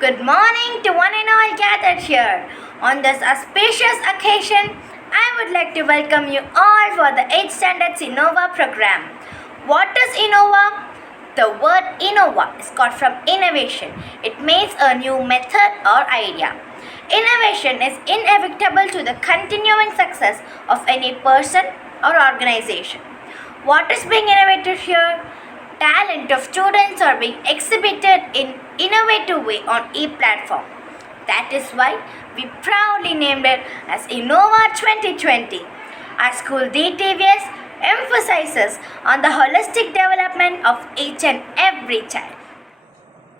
Good morning to one and all gathered here. On this auspicious occasion, I would like to welcome you all for the 8th Standards Innova program. What is Innova? The word Innova is got from innovation. It means a new method or idea. Innovation is inevitable to the continuing success of any person or organization. What is being innovated here? Talent of students are being exhibited in innovative way on e-platform. That is why we proudly named it as Innova 2020. Our school DTVS emphasizes on the holistic development of each and every child.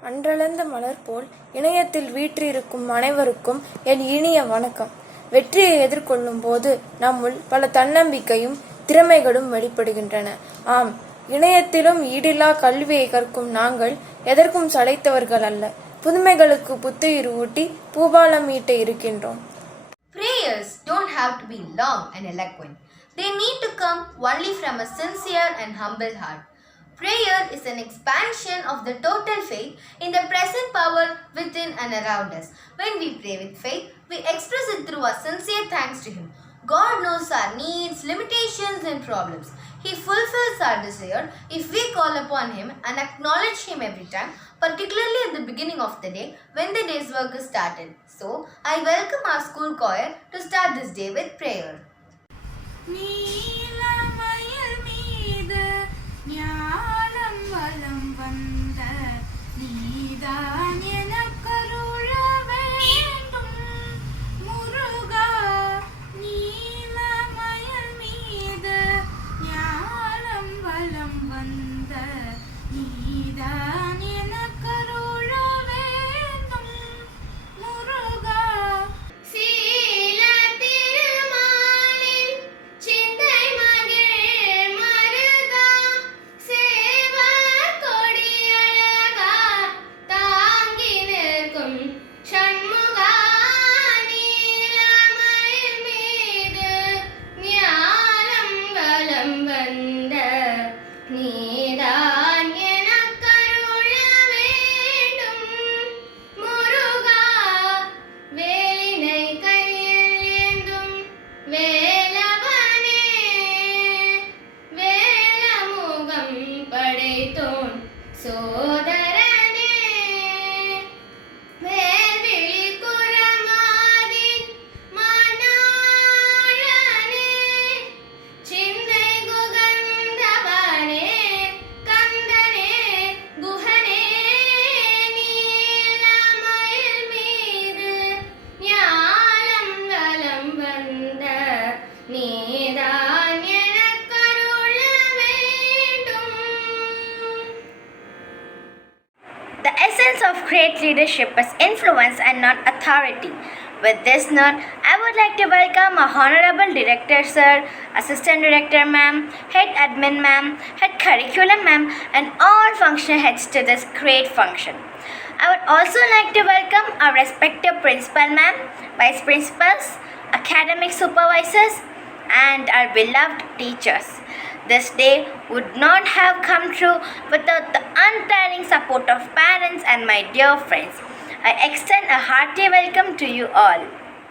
அன்றளந்த மலர் போல் இணையத்தில் வீற்றிருக்கும் அனைவருக்கும் என் இனிய வணக்கம். வெற்றியை எதிர்கொள்ளும் போது நம்முள் பல தன்னம்பிக்கையும் திறமைகளும் வெளிப்படுகின்றன. ஆம், இணையத்திலும் ஈடில்லா கல்வியை கற்கும் நாங்கள் எதற்கும் சளைத்தவர்கள் அல்ல. புதுமைகளுக்கு புத்துயிர் ஊட்டி பூபாலம் ஈட்ட இருக்கின்றோம். Prayers don't have to be long and eloquent. They need to come only from a sincere and humble heart. Prayer is an expansion of the total faith in the present power within and around us. When we pray with faith, we express it through our sincere thanks to Him. God knows our needs, limitations and problems. He fulfills our desire if we call upon Him and acknowledge Him every time, particularly at the beginning of the day when the day's work is started. So, I welcome our school choir to start this day with prayer. The essence of great leadership is influence and not authority. With this note, I would like to welcome our Honorable Director Sir, Assistant Director Ma'am, Head Admin Ma'am, Head Curriculum Ma'am and all functional heads to this great function. I would also like to welcome our respective Principal Ma'am, Vice Principals, Academic Supervisors and our beloved teachers. This day would not have come true without the untiring support of parents and my dear friends. I extend a hearty welcome to you all.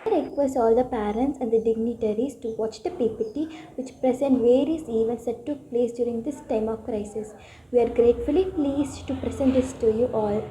I request all the parents and the dignitaries to watch the PPT which present various events that took place during this time of crisis. We are gratefully pleased to present this to you all.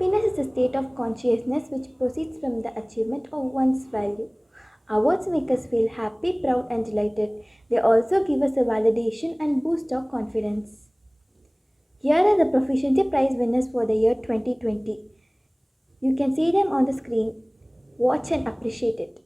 Happiness is a state of consciousness which proceeds from the achievement of one's value. Awards make us feel happy, proud, and delighted. They also give us a validation and boost our confidence. Here are the Proficiency Prize winners for the year 2020. You can see them on the screen. Watch and appreciate it.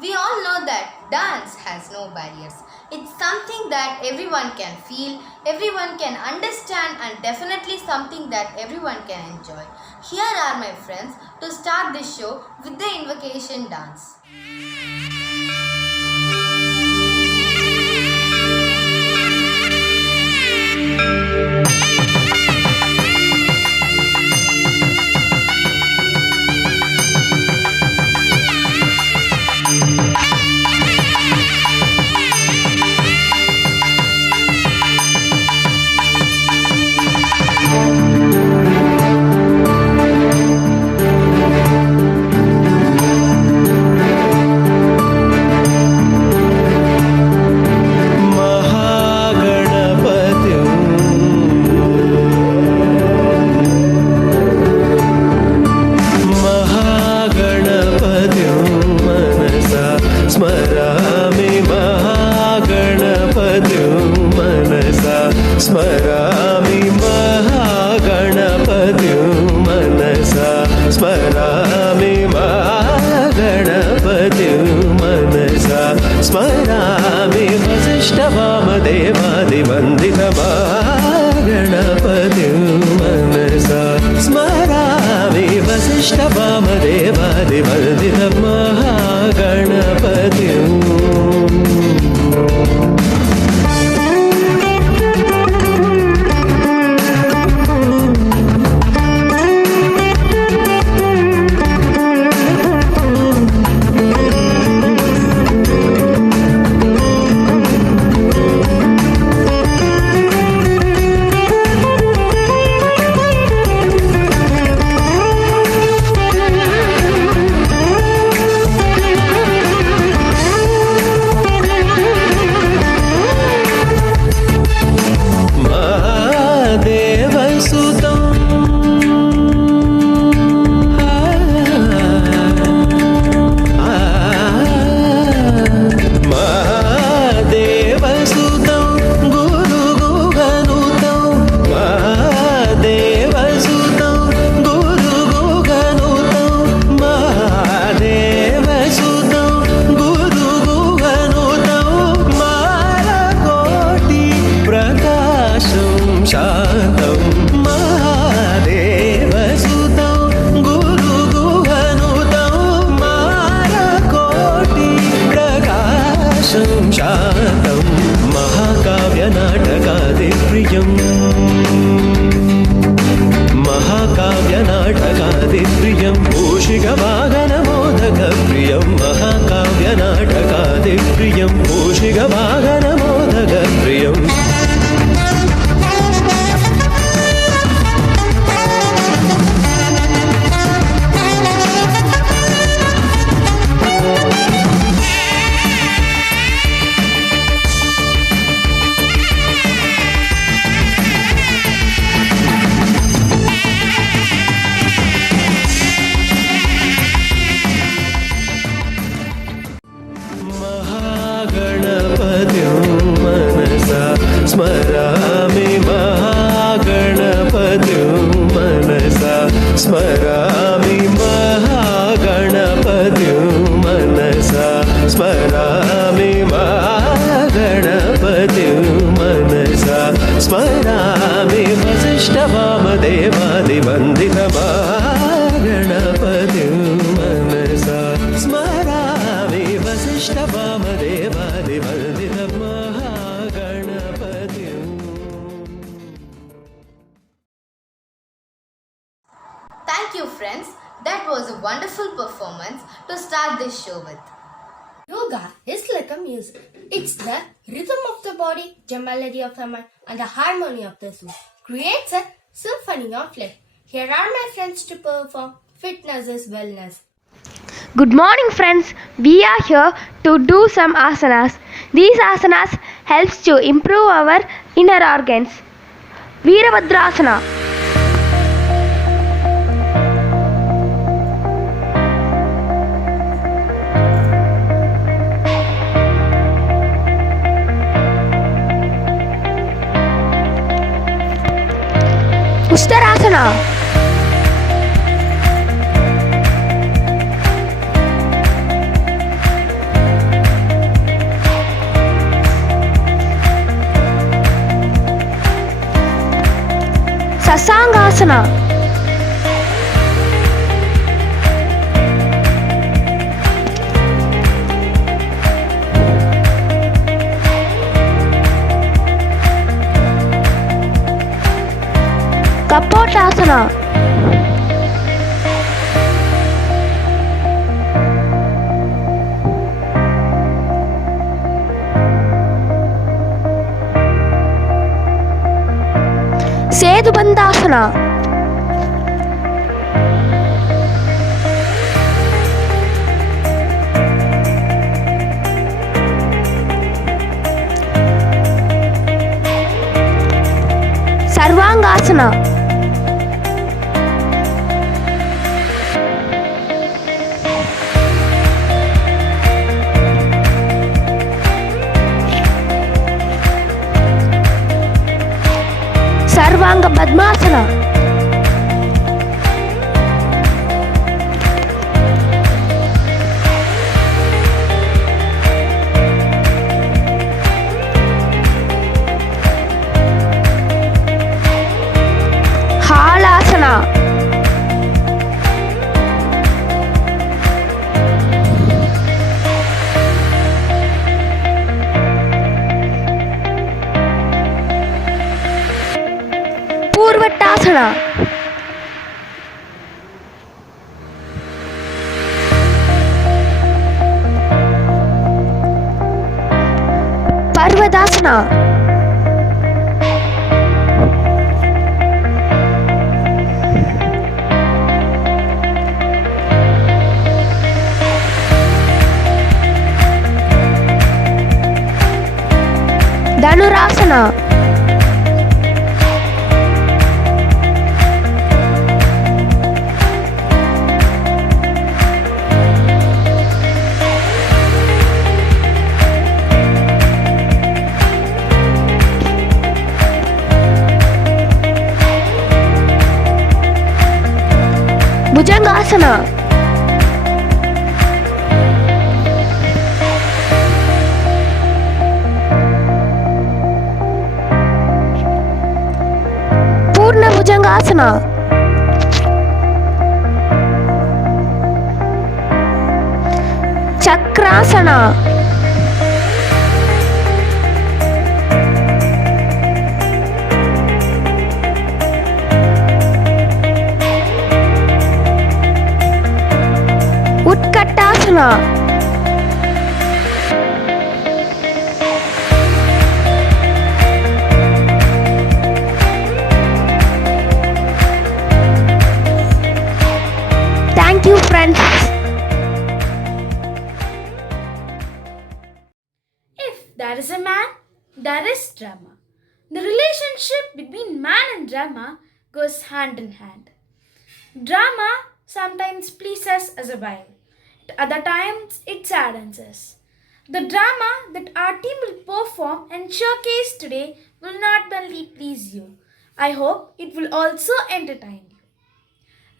We all know that dance has no barriers. It's something that everyone can feel, everyone can understand, and definitely something that everyone can enjoy. Here are my friends to start this show with the invocation dance. स्मरामि महागणपतिं मनसा स्मरामि महागणपतिं मनसा स्मरामि वसिष्ठवामदेवादिवन्दितमागणपतिं मनसा स्मरामि वसिष्ठवामदेवादिवन्दितमहागणपतिम् नीरसं शान्तं महाकाव्यनाटकादिप्रियम् महाकाव्यनाटकादिप्रियं मूषिकवाहनमोदकप्रियं महाकाव्यनाटकादिप्रियं मूषिकवाहनमोदकप्रियम् स्मरामि महागणपतिं मनसा स्मरामि महागणपतिं मनसा स्मरामि महागणपतिं मनसा स्मरामि वसिष्ठवामदेवादिवन्दितमागणपतिं मनसा स्मरामि वसिष्ठवामदेवादिवन्दितमहागणपतिं. Thank you, friends. That was a wonderful performance to start this show with. Yoga is like a music. It's the rhythm of the body, the melody of the mind, and the harmony of the soul. Creates a symphony of life. Here are my friends to perform Fitness is Wellness. Good morning, friends. We are here to do some asanas. These asanas helps to improve our inner organs. Veerabhadrasana. Uttarasana. Sasangasana. Kapotasana. Sedubandhasana. Sarvangasana. Sarvanga Padmasana. Halasana. Purvattasana. Parvadasana. Dhanurasana. Bhujangasana. Purna Bhujangasana. Chakrasana. asana. Thank you, friends. If there is a man, there is drama. The relationship between man and drama goes hand in hand. Drama sometimes pleases us a while. At other times, it saddens us. The drama that our team will perform and showcase today will not only please you. I hope it will also entertain you.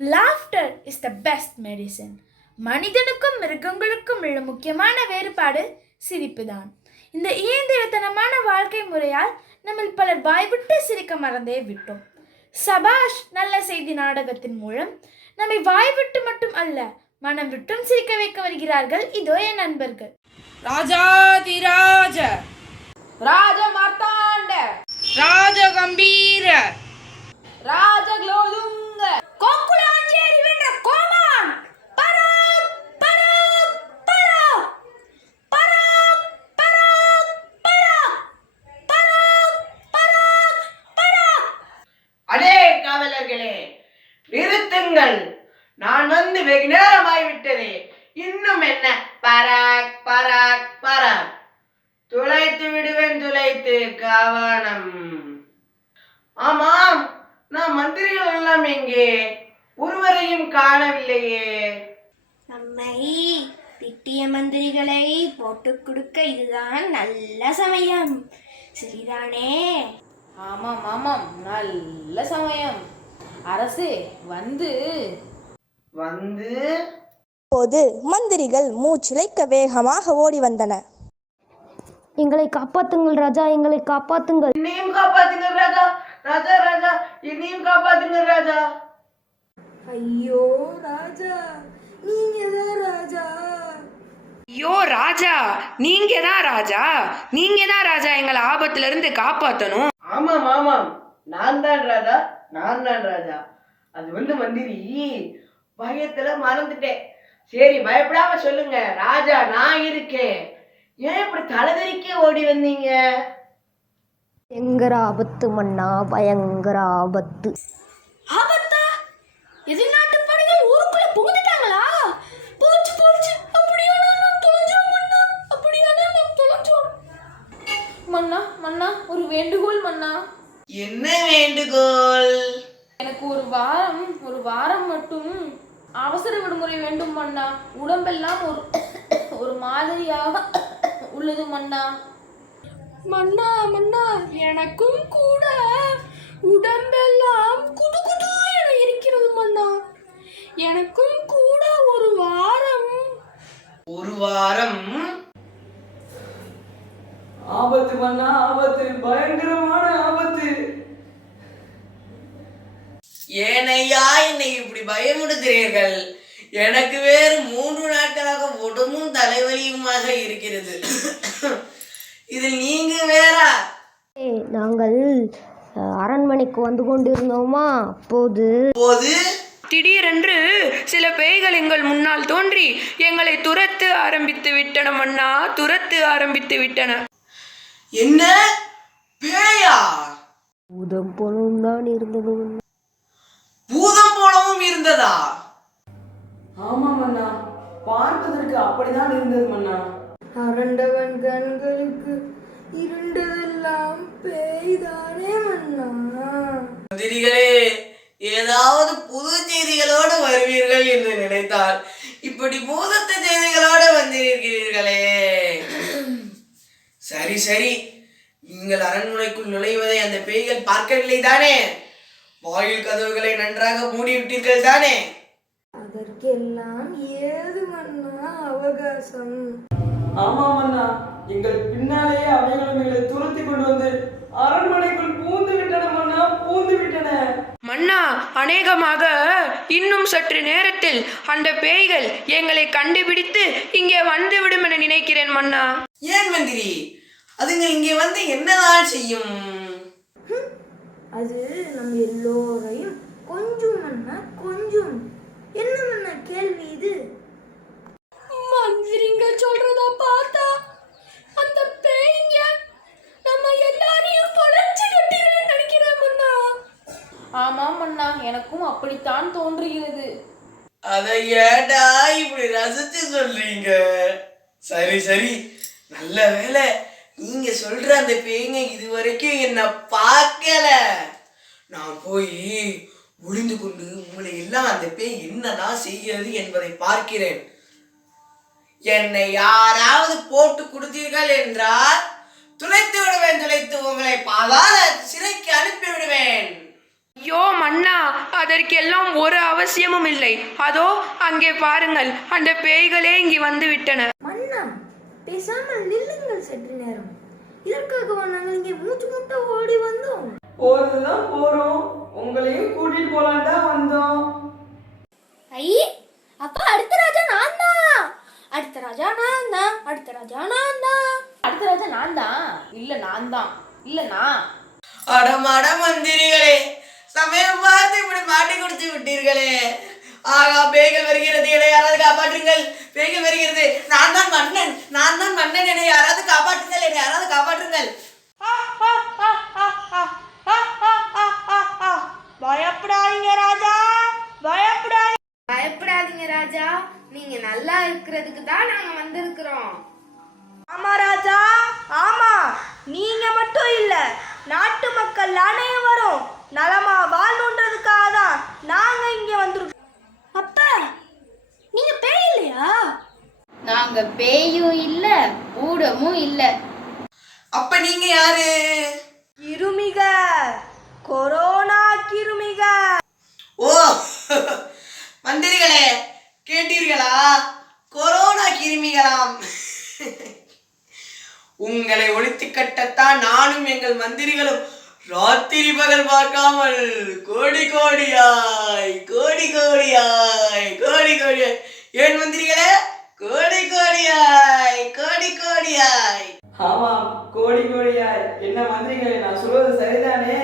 Laughter is the best medicine. மனிதனுக்கும் மிருகங்களுக்கும் உள்ள முக்கியமான வேறுபாடு சிரிப்புதான். இந்த இயந்திரத்தனமான வாழ்க்கை முறையால் நம்ம பலர் வாய்விட்டு சிரிக்க மறந்தே விட்டோம். சபாஷ் நல்ல செய்தி நாடகத்தின் மூலம் நம்மை வாய்விட்டு மட்டும் அல்ல மனம் விட்டும் சிரிக்க வைக்க வருகிறார்கள் இதோ என் நண்பர்கள். ராஜாதிராஜ ராஜமார்த்தாண்ட ராஜகம்பீர ராஜக்லோலுங்க கோகுலாஞ்சேரி வென்ற கோமான் பராக் பராக் பராக் பராக் பராக் பராக் பராக் பராக் பராக். அடே காவலர்களே, நிறுத்துங்கள். நான் வந்து வெகு நேரமாய்விட்டது. இன்னும் என்ன பராக் பராக் பராக்? துளைத்து விடுவேன், துளைத்து கவனம். ஆமாம், நான் மந்திரிகள் எல்லாம் எங்கே? ஒருவரையும் காணவில்லையே. நம்மை திட்டிய மந்திரிகளை போட்டுக் கொடுக்க இதுதான் நல்ல சமயம். சரிதானே? ஆமாம் ஆமாம், நல்ல சமயம். அரசே வந்து வந்து அப்போது மந்திரிகள் மூச்சிழைக்க வேகமாக ஓடி வந்தனர். எங்களை காப்பாத்துங்கள் ராஜா, எங்களை காப்பாத்துங்கள். என்னையும் காப்பாத்துங்கள் ராஜா. ராஜா ராஜா, என்னையும் காப்பாத்துங்கள் ராஜா. ஐயோ ராஜா, நீங்க தான் ராஜா. ஐயோ ராஜா, நீங்க தான் ராஜா. நீங்க தான் ராஜா எங்களை ஆபத்துல இருந்து காப்பாத்தணும். ஆமாம் ஆமாம், நான் தான் ராஜா, நான் தான் ராஜா. அது வந்து மந்திரி, பயத்துல மறந்துட்டேன். சரி, பயப்படாம சொல்லுங்க ராஜா, நான் இருக்கேன். ஏன் இப்படி தலைதறிக்க ஓடி வந்தீங்க? பயங்கர ஆபத்து மன்னா, பயங்கர ஆபத்து. ஆபத்தா? எதிர்நாட்டு படைகள் ஊருக்குள்ள புகுந்துட்டாங்களா? போச்சு போச்சு. அப்படியானா நாம் தொலைஞ்சோம் மன்னா, அப்படியானா நாம் தொலைஞ்சோம். மன்னா மன்னா, ஒரு வேண்டுகோள் மன்னா. என்ன வேண்டுகோள்? எனக்கு ஒரு வாரம் மட்டும் அவசர விடுமுறை வேண்டும் மன்னா. உடம்பெல்லாம் ஒரு மாதிரியாக உள்ளது மன்னா. மன்னா மன்னா, எனக்கும் கூட உடம்பெல்லாம் குது குது என இருக்கிறது மன்னா. எனக்கும் கூட ஒரு வாரம். ஒரு வாரம்? ஆபத்து மன்னா, ஆபத்து, பயங்கரமான ஆபத்து. ஏனையா என்னை இப்படி பயமுடுத்துறீர்கள்? எனக்கு வேறு 3 நாட்களாக உடம்பும் தலைவலியுமாக இருக்கிறது. இதில் நீங்க வேறா? நாங்கள் அரண்மனைக்கு வந்து கொண்டிருந்தோமா, அப்போது திடீரென்று சில பேய்கள் எங்கள் முன்னால் தோன்றி எங்களை துரத்து ஆரம்பித்து விட்டன மன்னா, துரத்து ஆரம்பித்து விட்டன. என்ன பேயா? பூதம் போலும் தான் இருந்தது. பூதம் போலவும் இருந்ததா? ஆமா மன்னா, பார்ப்பதற்கு அப்படிதான் இருந்தது மன்னா. அரண்டவன் கண்களுக்கு இருண்டதெல்லாம் பேய்தானே மன்னா. மந்திரிகளே, ஏதாவது புது செய்திகளோடு வருவீர்கள் என்று நினைத்தால் இப்படி பூதத்த செய்திகளோடு வந்திருக்கிறீர்களே. சரி சரி, நீங்கள் அரண்மனைக்குள் நுழைவதை அந்த பேய்கள் பார்க்கவில்லை தானே? வாயில் கதவுகளை நன்றாக மூடிவிட்டீர்கள் தானே? அதற்கெல்லாம் ஏது மன்னா அவகாசம்? ஆமா மன்னா, எங்கள் பின்னாலேயே அவைகளும் எங்களை துரத்தி கொண்டு வந்து அரண்மனைக்குள் பூந்து விட்டன மன்னா, பூந்து விட்டன. மன்னா, அநேகமாக இன்னும் சற்று நேரத்தில் அந்த பேய்கள் எங்களை கண்டுபிடித்து இங்கே வந்துவிடும் என நினைக்கிறேன் மன்னா. ஏன் மந்திரி, அதுங்க இங்கே வந்து என்னதான் செய்யும்? அது நம்ம எல்லோரையும் கொஞ்சம் மன்னா, கொஞ்சம். என்ன மன்னா கேள்வி இது? மந்திரிங்க சொல்றதா பார்த்தா அந்த பேய்ங்க நம்ம எல்லாரையும் பொழச்சு கட்டிடுன்னு நினைக்கிறேன் மன்னா. ஆமாம் மன்னா, எனக்கும் அப்படித்தான் தோன்றுகிறது. அதை ஏடா இப்படி ரசிச்சு சொல்றீங்க? சரி சரி, நல்ல வேலை நீங்க சொல்ற அந்த பேய்ங்க இதுவரைக்கும் என்ன பார்க்கல. நான் போய் ஒளிந்து கொண்டு உங்களை எல்லாம் அந்த பேய் என்னதான் செய்கிறது என்பதை பார்க்கிறேன். என்னை யாராவது போட்டு கொடுத்தீர்கள் என்றால் துளைத்து விடுவேன், துளைத்து உங்களை பாதாள சிறைக்கு அனுப்பி விடுவேன். ஐயோ மன்னா, அதற்கெல்லாம் ஒரு அவசியமும் இல்லை. அதோ அங்கே பாருங்கள், அந்த பேய்களே இங்கே வந்து விட்டன. மன்னா, பேசாமல் நில்லுங்கள் சற்று நேரம். இதற்காக நாங்கள் இங்கே மூச்சு முட்டை ஓடி வந்தோம். போறதுதான் போறோம், உங்களையும் கூட்டிட்டு போலான் தான் வந்தோம். ஐயே, அப்பா அடுத்த ராஜா நான் தான். அடுத்த ராஜா நான் தான். அடுத்த ராஜா நான் தான். அடுத்த ராஜா நான் தான். இல்ல நான் தான். இல்ல நான். அடமாட மந்திரிகளே, சமயம் பார்த்து இப்படி மாட்டி கொடுத்து விட்டீர்களே. ஆகா, பேய்கள் வருகிறது, என்னை யாராவது காப்பாற்றுங்கள். பேய்கள் வருகிறது, நான் தான் மன்னன், நான் தான் மன்னன், என்னை யாராவது காப்பாற்றுங்கள், என்னை யாராவது காப்பாற்றுங்கள். பயப்படாதீங்க ராஜா, பயப்படாதீங்க. பயப்படாதீங்க ராஜா, நீங்க நல்லா இருக்கிறதுக்கு தான் நாங்க வந்திருக்கிறோம். ஆமா ராஜா, ஆமா. நீங்க மட்டும் இல்ல, நாட்டு மக்கள் அனைவரும் நலமா வாழணுன்றதுக்காக தான் நாங்க இங்க வந்திருக்கோம். அப்பா, நீங்க பேய் இல்லையா? நாங்க பேயும் இல்ல, ஊடமும் இல்ல. அப்ப நீங்க யாரு? கிருமிக, கொரோனா கிருமிக. ஓ, மந்திரிகளே கேட்டீர்களா? கொரோனா கிருமிகளாம். உங்களை ஒழித்து கட்டத்தான் நானும் எங்கள் மந்திரிகளும் ராத்திரி பகல் பார்க்காமல் கோடி கோடியாய் கோடி கோடியாய் கோடி கோடியாய், ஏன் மந்திரிகளே, கோடி கோடியாய் கோடி கோடியாய். ஆமாம், கோடி கோடியாய். என்ன மந்திரிகளே, நான் சொல்வது சரிதானே?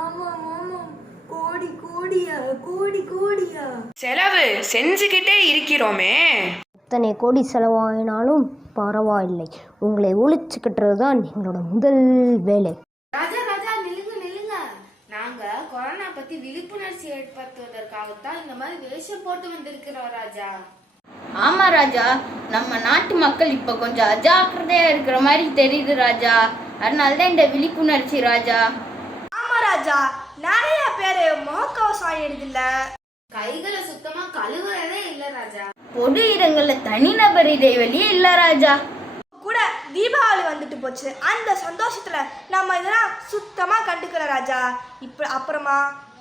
ஆமாம் ஆமாம், கோடி கோடியா கோடி கோடியா. செலவு செஞ்சுக்கிட்டே இருக்கிறோமே. எத்தனை கோடி செலவாயினாலும் பரவாயில்லை, உங்களை ஒழிச்சுக்கிட்டுறது தான் எங்களோட முதல் வேலை. ராஜா ராஜா, நில்லுங்க நில்லுங்க. நாங்க கொரோனா பத்தி விழிப்புணர்ச்சி ஏற்படுத்துவதற்காகத்தான் இந்த மாதிரி வேஷம் போட்டு வந்திருக்கிறோம் ராஜா. ஆமா ராஜா, நம்ம நாட்டு மக்கள் இப்ப கொஞ்சம் அஜாக்கிரதையா இருக்கிற மாதிரி தெரியுது ராஜா. அதனாலதான் இந்த விழிப்புணர்ச்சி ராஜா. ஆமா ராஜா, நிறைய பேரு முகக்கவசம் அணியறதில்ல, கைகளை சுத்தமா கழுவுறதே இல்ல ராஜா. பொது இடங்கள்ல தனிநபர் இடைவெளியே இல்ல ராஜா. கூட தீபாவளி வந்துட்டு போச்சு, அந்த சந்தோஷத்துல நம்ம இதெல்லாம் சுத்தமா கண்டுக்கல ராஜா. இப்ப அப்புறமா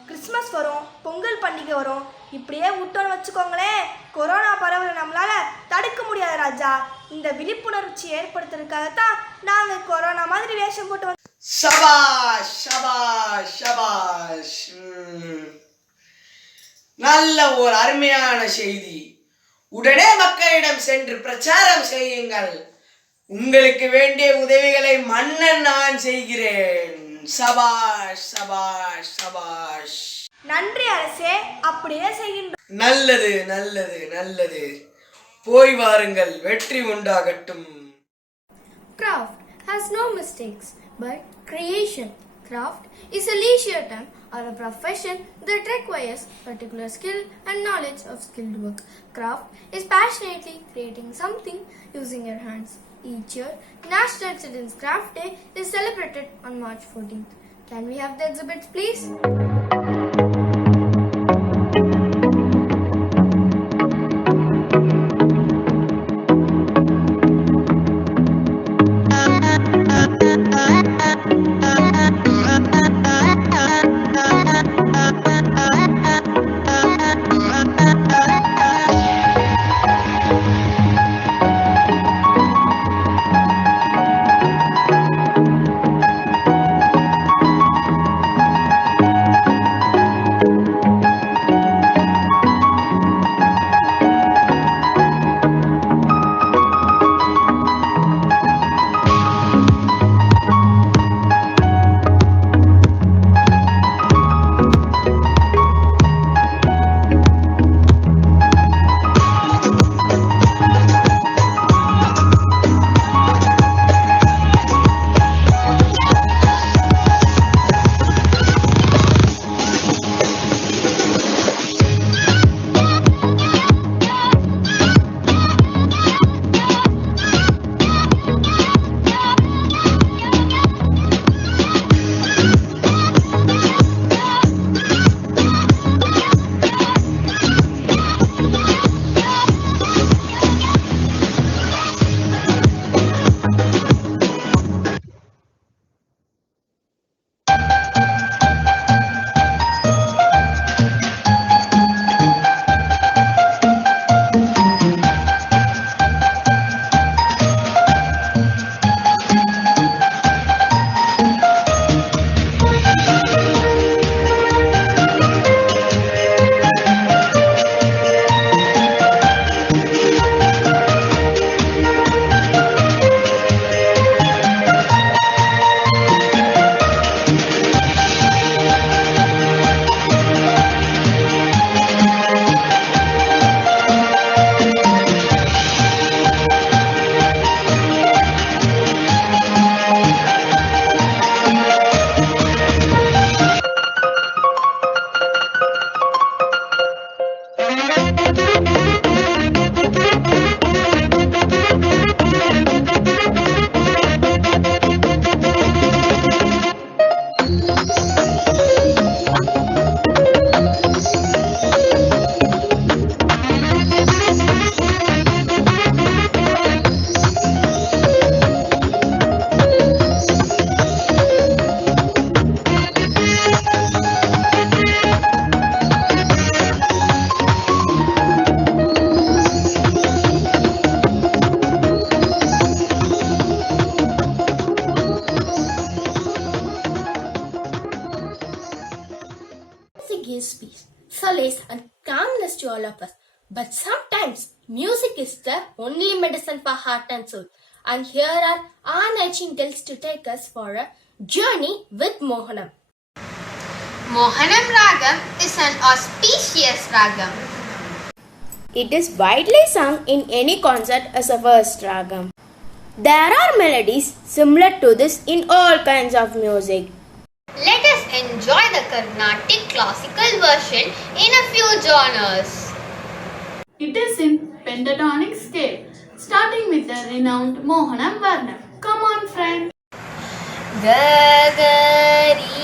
கிறிஸ்மஸ் வரும், பொங்கல் பண்டிகை வரும். இப்படியே விட்டோன்னு வச்சுக்கோங்களேன், கொரோனா பரவலை நம்மளால தடுக்க முடியாது ராஜா. இந்த விழிப்புணர்ச்சி ஏற்படுத்துறதுக்காகத்தான் நாங்க கொரோனா மாதிரி வேஷம் போட்டு வந்தோம். சபாஷ் சபாஷ் சபாஷ். நல்ல ஒரு அருமையான செய்தி. உடனே மக்களிடம் சென்று பிரச்சாரம் செய்யுங்கள். உங்களுக்கு வேண்டிய உதவிகளை மன்னன் நான் செய்கிறேன். சபாஷ் சபாஷ் சபாஷ். நன்றி அரசே, அப்படியே செய்கின்றோம். நல்லது நல்லது நல்லது. போய் வாருங்கள், வெற்றி உண்டாகட்டும். Craft has no mistakes, but creation. Craft is a leisure time or a profession that requires particular skill and knowledge of skilled work. Craft is passionately creating something using your hands. Each year, National Children's Craft Day is celebrated on March 14th. Can we have the exhibits, please? solace and calmness to all of us. But sometimes music is the only medicine for heart and soul. And here are our nightingales to take us for a journey with Mohanam. Mohanam Ragam is an auspicious ragam. It is widely sung in any concert as a first ragam. There are melodies similar to this in all kinds of music. Let us enjoy the Carnatic classical version in a few genres. It is in pentatonic scale, starting with the renowned Mohanam Varnam. Come on, friend. Gagari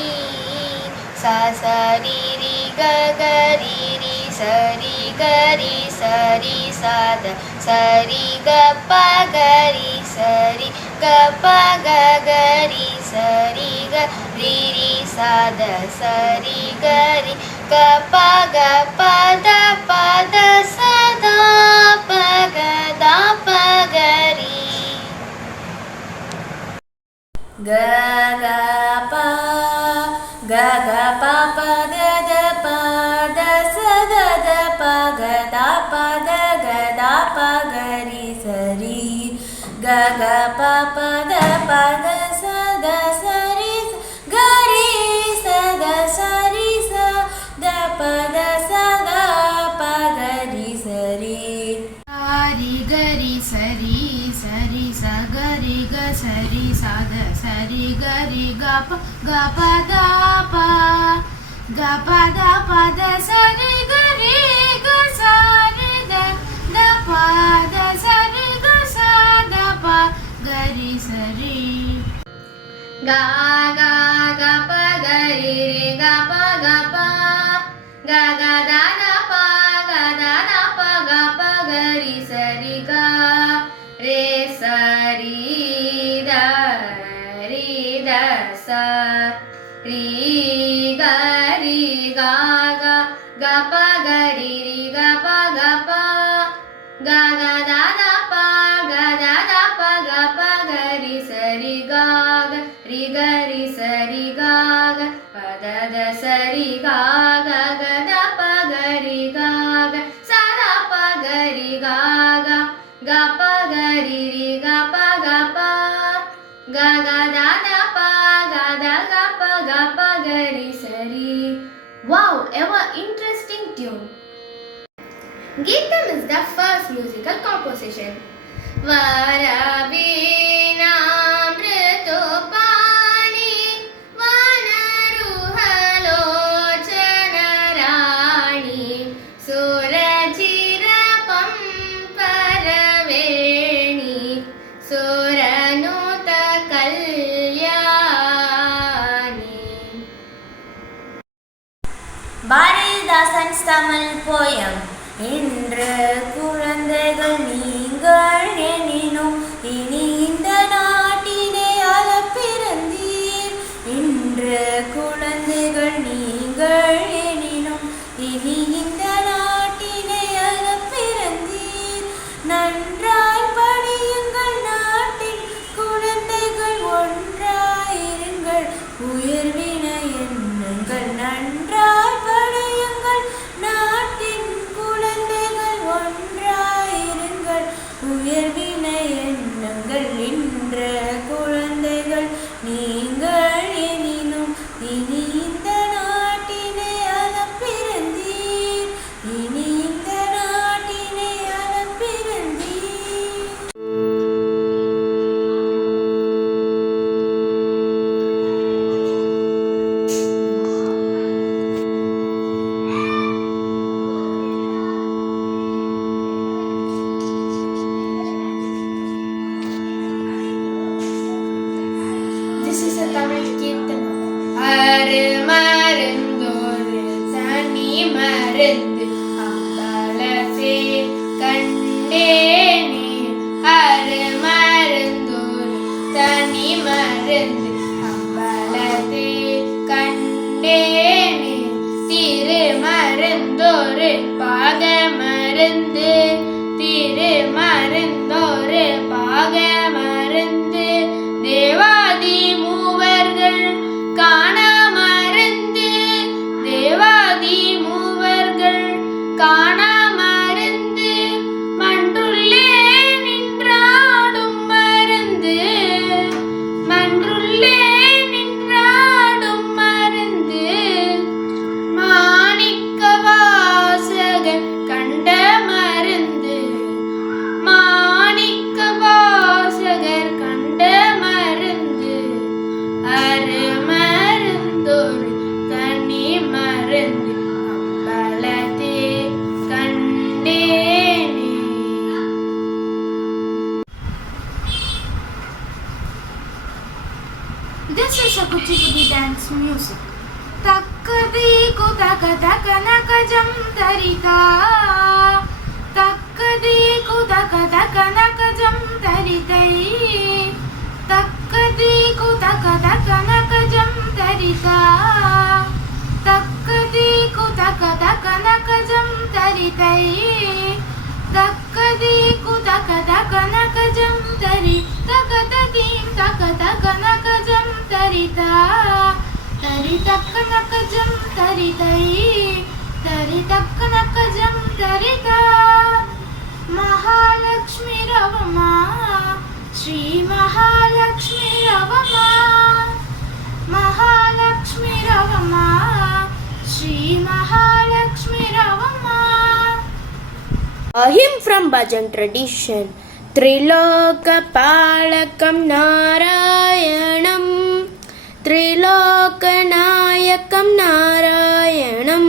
sa sa ri ri gagari ri sa ri gari sa ri sa da sa ri ga pa gari sa ri ga pa gagari sa ri ga ri ri sa da sa ri gari ga pa da sa da pa ga da pa gari. Ga ga pa pa ga da sa da pa ga da pa ga ri sa ri ga pa da sa ri ga ri sa ri sa da pa sa ga ri sa ri Sari gari sari sari sa gari ga sari sa da sari gari ga pa da sari gari ga sari da pa da sari ga sa da pa gari sari. Ga pa gari re ga pa ga da pa ga pa gari sari ga re sari da sa ri ga pa gari ri ga pa ga da pa ga pa gari sari ga ri gari sari ga pa da sari ga da pa gari ga sa da pa gari ga pa gari ri ga pa ga da pa ga pa gari sari. Wow, ever interesting tune. Geetam is the first musical composition. Varaveenamritopani vanaruhalochanarani surajirapam paraveni suranuta kalyani. Bharathidasan's Tamil poem. இன்று குழந்தைகள் நீங்கள் எனினும் இனி இந்த நாட்டினை ஆள பிறந்தீர். இன்று குழந்தைகள் நீங்கள் எனினும் இனி இந்த நாட்டினை ஆள பிறந்தீர். நன்றாய் படியுங்கள் நாட்டின் குழந்தைகள் ஒன்றாயிருங்கள் உயர்வினை எண்ணுங்கள். நன்றாய் படியுங்கள் நாட்டின் குழந்தைகள் ஒன்றாயிருங்கள் உயர்வினை எண்ணுங்கள். இன்று குழந்தைகள் நீங்கள் எனினும் இனி இந்த நாட்டினை ஆள பிறந்தீர். இனி இந்த நாட்டினை ஆள பிறந்தீர். This is a Tamil Kirtanam. அரு மருந்தொரு தனி மருந்து அம்பலத்தே கண்டேனே. அரு மருந்தொரு தனி மருந்து அம்பலத்தே கண்டேனே. திரு மருந்தொரு பாக மருந்து திரு மருந்தொரு பாக மருந்து தேவாதி மூவர்கள் காண மருந்து தேவாதி மூவர்கள் This is a Kuchipudi dance music. Takkadiko taka taka nakajam tarita. Takkadiko taka taka nakajam taritai. Takkadiko taka taka nakajam tarita. Takkadiko taka taka nakajam taritai. Takkadiko taka taka nakajam tari. Takatadim taka taka nakajam tarita. Tari takka nakajam taritai. Tari takka nakajam tarita. Mahalakshmi Ravama. Shri Mahalakshmi Ravama. Mahalakshmi Ravama. Shri Mahalakshmi Ravama. A hymn from Bhajan tradition. Trilokapalakam Narayanam. Trilokanayakam Narayanam.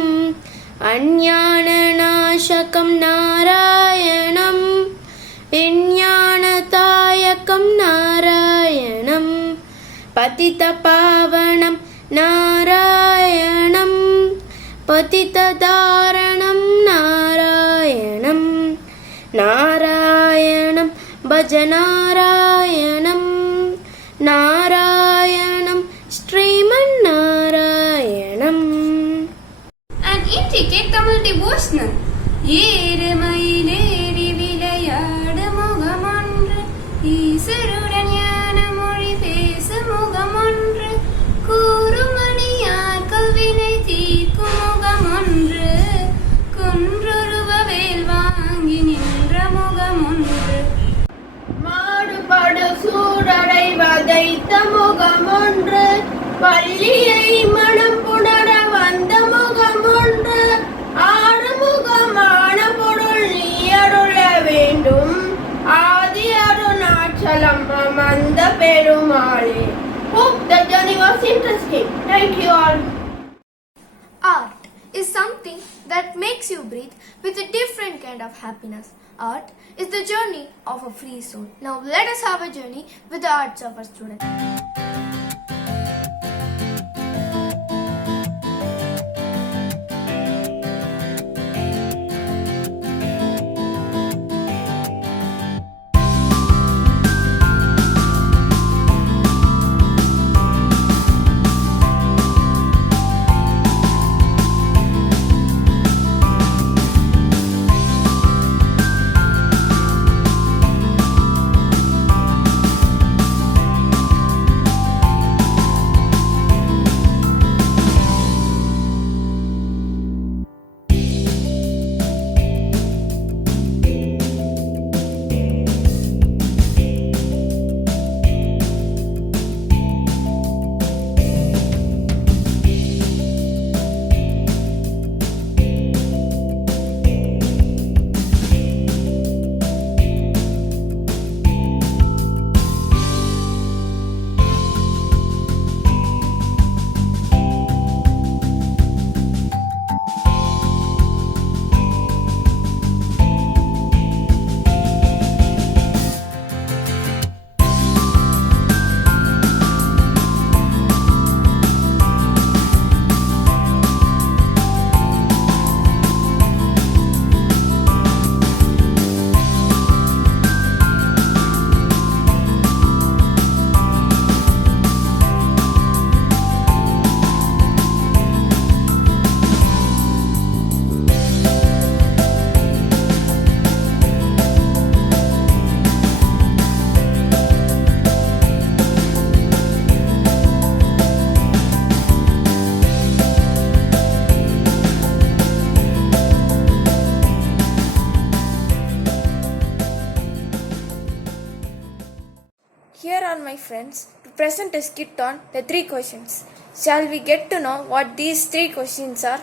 Anyananashakam Narayanam. Vinyanatayakam Narayanam. Patita Pavanam Narayanam. Patita Dharanam Narayanam. Narayanam Bhajanarayanam. Narayanam Sriman Narayanam. An intricate Tamil devotional. ஏறுமயிலேறி விளையாட முகமொன்று ஈசருடன் ஞான மொழி பேச முகமொன்று கூறுமணியார் கல்வினை தீர்க்கும் முகமொன்று குன்றுருவ வேல் வாங்கி நின்ற முகமொன்று மாடுபடு சூடரை வதைத்த முகமொன்று பள்ளியை மனம் புணர வந்த முகமொன்று ஆறுமுகமான பொருள் நீ அருள வேண்டும் ஆதி அருணாச்சலம் அமர்ந்த பெருமாளே. Hope the journey was interesting. Thank you all. Art is something that makes you breathe with a different kind of happiness. Art is the journey of a free soul. Now let us have a journey with the arts of our students. Here are my friends to present a skit on the 3 questions. Shall we get to know what these 3 questions are?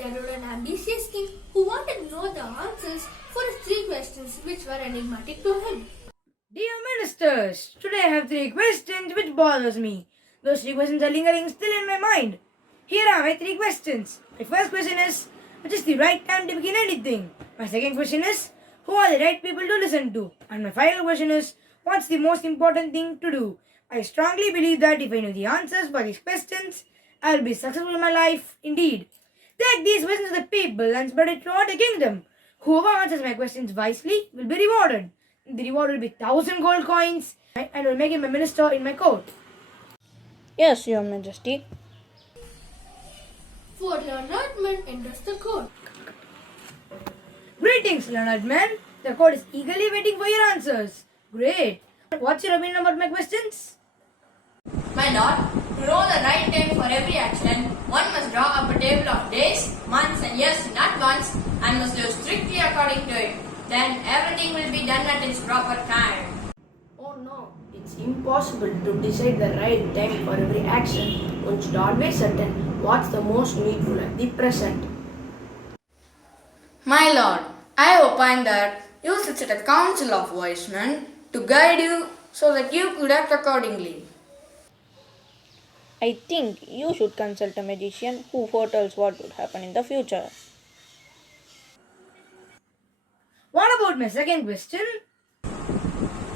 There was an ambitious king who wanted to know the answers for his 3 questions which were enigmatic to him. Dear ministers, today I have 3 questions which bothers me. Those 3 questions are lingering still in my mind. Here are my 3 questions. My first question is, which is the right time to begin anything? My second question is, who are the right people to listen to? And my final question is, what's the most important thing to do? I strongly believe that if I know the answers for these questions, I will be successful in my life indeed. Take these questions to the people and spread it throughout the kingdom. Whoever answers my questions wisely will be rewarded. The reward will be 1,000 gold coins and will make him a minister in my court. Yes, Your Majesty. For learned men enters the court. Greetings, learned men. The court is eagerly waiting for your answers. Great. What's your opinion about my questions? My lord, to know the right time for every action, one must draw up a table of days, months and years in advance and must live strictly according to it. Then everything will be done at its proper time. Oh no, it's impossible to decide the right time for every action. One should always certain what's the most needful at the present. My lord, I opine that you should set a council of wise men to guide you so that you could act accordingly. I think you should consult a magician who foretells what would happen in the future. What about my second question?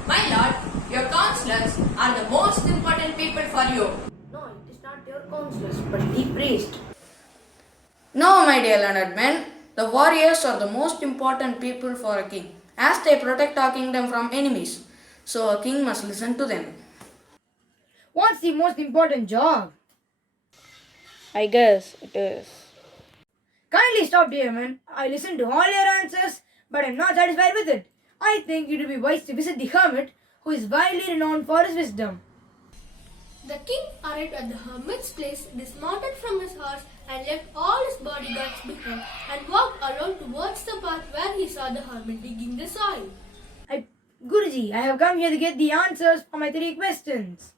My lord, your counselors are the most important people for you. No, it is not your counselors, but the priest. No, my dear learned men, the warriors are the most important people for a king, as they protect our kingdom from enemies. So a king must listen to them. What's the most important job? I guess it is. Kindly stop, dear man. I listened to all your answers, but I'm not satisfied with it. I think it would be wise to visit the hermit, who is widely renowned for his wisdom. The king arrived at the hermit's place, dismounted from his horse, and left all his bodyguards behind, and walked alone towards the path where he saw the hermit digging the soil. Guruji, I have come here to get the answers for my 3 questions.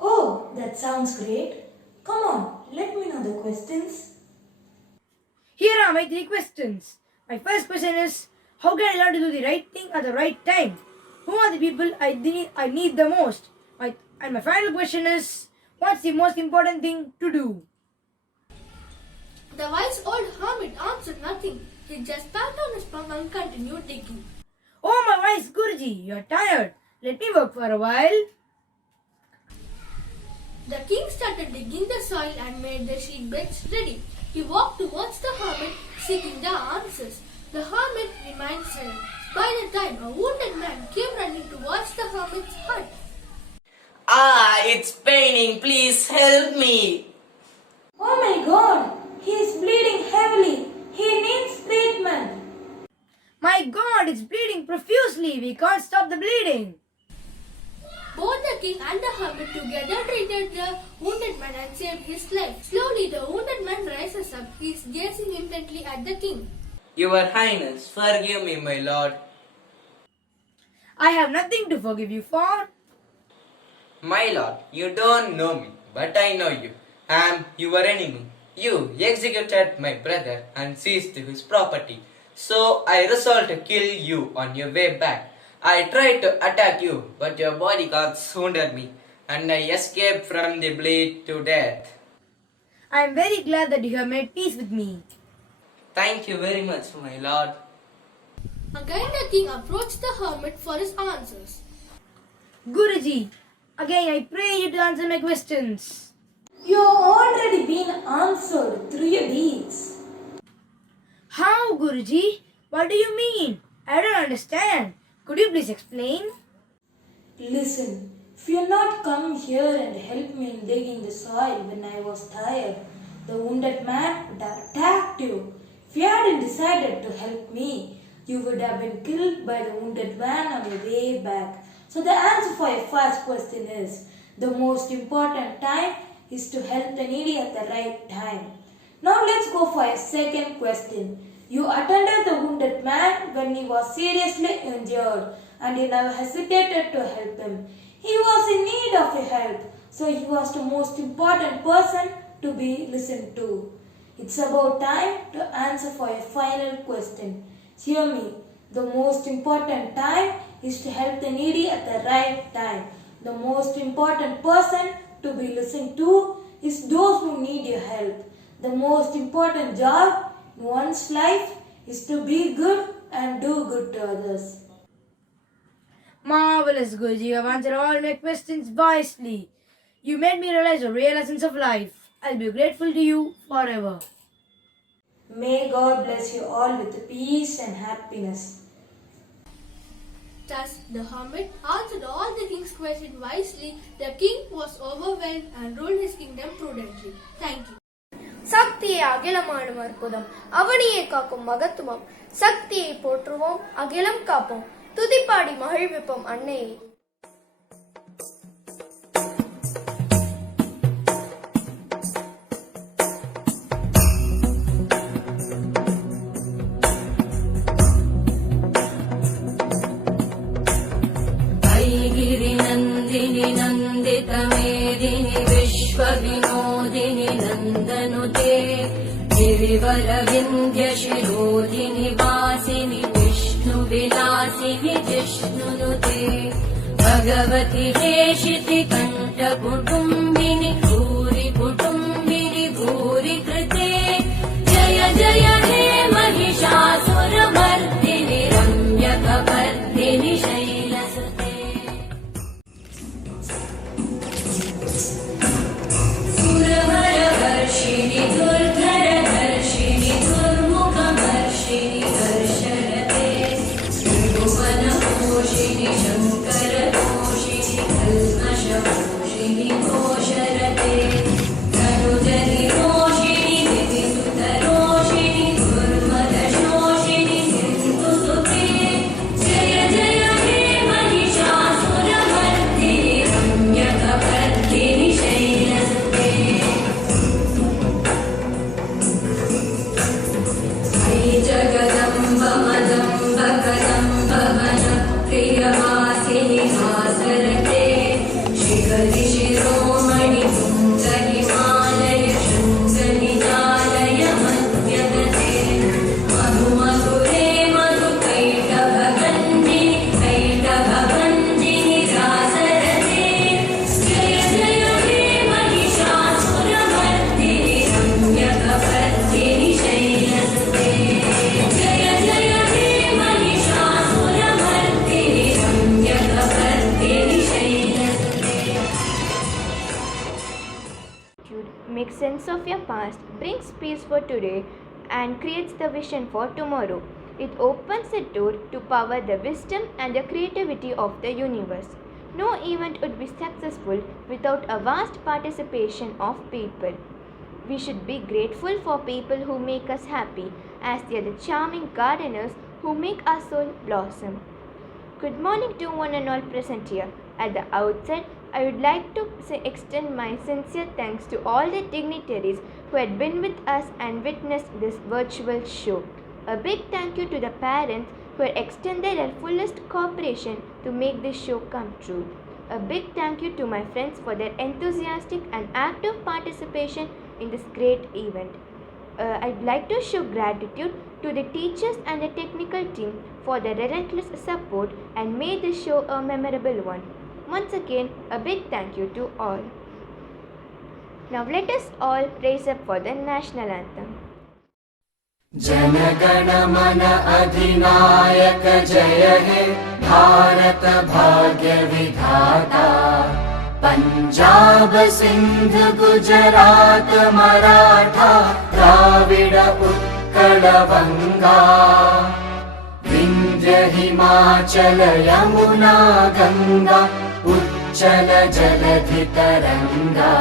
Oh, that sounds great. Come on, let me know the questions. Here are my 3 questions. My first question is, how can I learn to do the right thing at the right time? Who are the people I need the most? And my final question is, what's the most important thing to do? The wise old hermit answered nothing. He just pat on his palm and continued digging. Oh, my wise Guruji, you're tired. Let me work for a while. The king started digging the soil and made the sheep beds ready. He walked towards the hermit, seeking the answers. The hermit remained silent. By the time, a wounded man came running towards the hermit's hut. Ah, it's paining. Please help me. Oh my god, he is bleeding heavily. He needs treatment. My God, it's bleeding profusely. We can't stop the bleeding. Both the king and the hermit together treated the wounded man and saved his life. Slowly, the wounded man rises up. He is gazing intently at the king. Your Highness, forgive me, my lord. I have nothing to forgive you for. My lord, you don't know me, but I know you. I am your enemy. You executed my brother and seized his property. So I resolved to kill you on your way back. I tried to attack you, but your bodyguards wounded me, and I escaped from the blade to death. I am very glad that you have made peace with me. Thank you very much, my lord. Again, the king approached the hermit for his answers. Guruji, again I pray you to answer my questions. You have already been answered through your deeds. How, Guruji? What do you mean? I don't understand. Could you please explain? Listen, if you had not come here and helped me in digging the soil when I was tired, the wounded man would have attacked you. If you hadn't decided to help me, you would have been killed by the wounded man on your way back. So the answer for your first question is, the most important time is to help the needy at the right time. Now let's go for your second question. You attended the wounded man when he was seriously injured and you never hesitated to help him. He was in need of your help, so he was the most important person to be listened to. It's about time to answer for your final question. Hear me. The most important time is to help the needy at the right time. The most important person to be listened to is those who need your help. The most important job in one's life is to be good and do good to others. Marvelous, Guruji. You have answered all my questions wisely. You made me realize the real essence of life. I'll be grateful to you forever. May God bless you all with peace and happiness. Thus, the hermit answered all the king's questions wisely. The king was overwhelmed and ruled his kingdom prudently. Thank you. சக்தியை அகிலமானும் அற்புதம், அவனியை காக்கும் மகத்துவம். சக்தியை போற்றுவோம், அகிலம் காப்போம், துதிப்பாடி மகிழ்விப்போம் அன்னையை. नन्दिनि नन्दितमेदिनि विश्वविनोदिनि नन्दनुते गिरिवरविन्ध्यशिरोधिनि वासिनि विष्णुविलासिनि जिष्णुनुते भगवति हेशिति कण्ठकुटुम्बिनि भूरि कुटुम्बिनि भूरि कृते जय जय हे महिषासुरमर्दिनि रम्यकपर्दिनि शैलसुते सुरवरवर्षिणि दुर्धरधर्षिणि दुर्मुखमर्षिणि दर्शनते त्रिभुवनपोषिणि शङ्करतोषिणि कल्मषपोषिणि घोषरते तनुजनि रोषिणि विधिसुतरोषिणि दुर्मदशोषिणि सिन्धुसुते जय जय हे महिषासुरमर्दिनि रम्यकपर्दिनि शैलसुते जगदम्ब मदम्ब कदम्ब वनप्रियवासिनि हासरते शिखरि शिरोमणि तुङ्गहिमालय शृङ्गनिजालय मध्यगते मधुमधुरे मधुकैटभगञ्जिनि कैटभगञ्जिनि रासरते जय जय हे महिषासुरमर्दिनि रम्यकपर्दिनि शैलसुते जय जय हे महिषासुरमर्दिनि रम्यकपर्दिनि शैलसुते Make sense of your past, brings peace for today, and creates the vision for tomorrow. It opens a door to power the wisdom and the creativity of the universe. No event would be successful without a vast participation of people. We should be grateful for people who make us happy, as they are the charming gardeners who make our soul blossom. Good morning to one and all present here. At the outset, I would like to extend my sincere thanks to all the dignitaries who had been with us and witnessed this virtual show. A big thank you to the parents who had extended their fullest cooperation to make this show come true. A big thank you to my friends for their enthusiastic and active participation in this great event. I'd like to show gratitude to the teachers and the technical team for their relentless support and made this show a memorable one. Once again, a big thank you to all. Now let us all raise up for the national anthem. जनगण मन अधिनायक जय हे भारत भाग्य विधाता पंजाब सिंध गुजरात मराठा द्राविड उत्कल बंगा विंध्य हिमाचल यमुना गंगा उच्चल जलधि तरंगा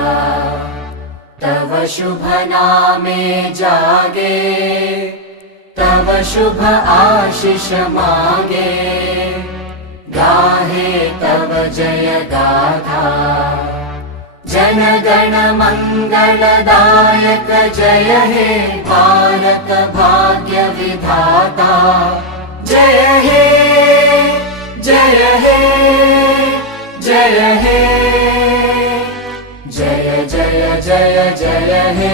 तव शुभ नामे जागे तव शुभ आशीष मांगे गाहे तव जय गाथा जन गण मंगलदायक जय हे भारत भाग्य विधाता जय हे जय हे जय हे जय जय जय जय हे